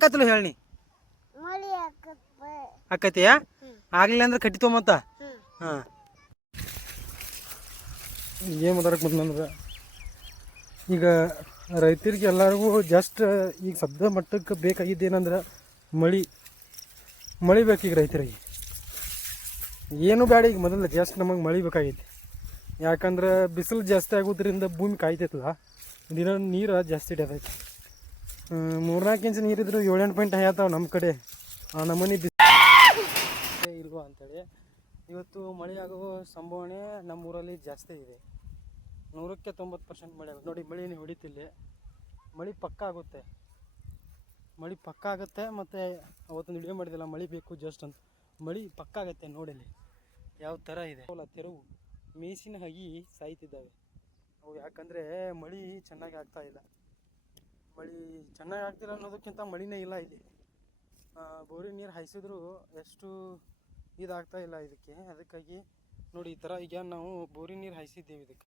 ಆಕತ್ತಲ್ಲ ಹೇಳಿ ಆಕತಿಯ ಆಗ್ಲಿಲ್ಲ ಅಂದ್ರೆ ಕಟ್ಟಿ ತೊಗೊಂಬತ್ತ ಹಾಂ ಏನು ಮಾತಾಡಕ್ಕೆ ಬಂದಂದ್ರೆ ಈಗ ರೈತರಿಗೆ ಎಲ್ಲರಿಗೂ ಜಸ್ಟ್ ಈಗ ಸದ್ಯ ಮಟ್ಟಕ್ಕೆ ಬೇಕಾಗಿದ್ದೇನಂದ್ರೆ ಮಳೆ ಬೇಕೀಗ ರೈತರಿಗೆ. ಏನು ಬೇಡ ಈಗ ಮೊದಲು ಜಸ್ಟ್ ನಮಗೆ ಮಳೆ ಬೇಕಾಗೈತಿ. ಯಾಕಂದ್ರೆ ಬಿಸಿಲು ಜಾಸ್ತಿ ಆಗೋದ್ರಿಂದ ಭೂಮಿ ಕಾಯ್ತೈತಲ್ಲ, ದಿನ ನೀರು ಜಾಸ್ತಿ ಹಿಡಿಯತೈತಿ. 3-4 ಇಂಚ್ ನೀರಿದ್ರು 7-8 ಪಾಯಿಂಟ್ ಹೇಳ್ತಾವೆ ನಮ್ಮ ಕಡೆ. ಆ ನಮೂನಿ ಬಿಸಿಲು ಇಲ್ವಾ ಅಂತೇಳಿ ಇವತ್ತು ಮಳೆ ಆಗುವ ಸಂಭಾವನೆ ನಮ್ಮೂರಲ್ಲಿ ಜಾಸ್ತಿ ಇದೆ. 100ಕ್ಕೆ 90% ಮಳೆ ಆಗುತ್ತೆ. ನೋಡಿ ಮಳೆನೇ ಹೊಡಿತಿಲ್ಲಿ, ಮಳೆ ಪಕ್ಕ ಆಗುತ್ತೆ. ಮಳೆ ಪಕ್ಕ ಆಗುತ್ತೆ. ಮತ್ತು ಅವತ್ತೊಂದು ವಿಡಿಯೋ ಮಾಡಿದಿಲ್ಲ ಮಳೆ ಬೇಕು ಜಸ್ಟ್ ಅಂತ, ಮಳೆ ಪಕ್ಕ ಆಗುತ್ತೆ. ನೋಡಲಿ ಯಾವ ಥರ ಇದೆ. ತೆರವು ಮೇಸಿನ ಹಗಿ ಸಾಯ್ತಿದ್ದಾವೆ ಅವು, ಯಾಕಂದರೆ ಮಳೆ ಚೆನ್ನಾಗಿ ಆಗ್ತಾಯಿಲ್ಲ. ಮಳೆ ಚೆನ್ನಾಗಿ ಆಗ್ತಿಲ್ಲ ಅನ್ನೋದಕ್ಕಿಂತ ಮಳೆನೇ ಇಲ್ಲ ಇಲ್ಲಿ. ಬೋರಿನ ನೀರು ಹಾಯಿಸಿದ್ರು ಎಷ್ಟು ಇದಾಗ್ತಾ ಇಲ್ಲ ಇದಕ್ಕೆ. ಅದಕ್ಕಾಗಿ ನೋಡಿ ಈ ಥರ ಈಗ ನಾವು ಬೋರಿನ ನೀರು ಹಾಯಿಸಿದ್ದೇವೆ ಇದಕ್ಕೆ.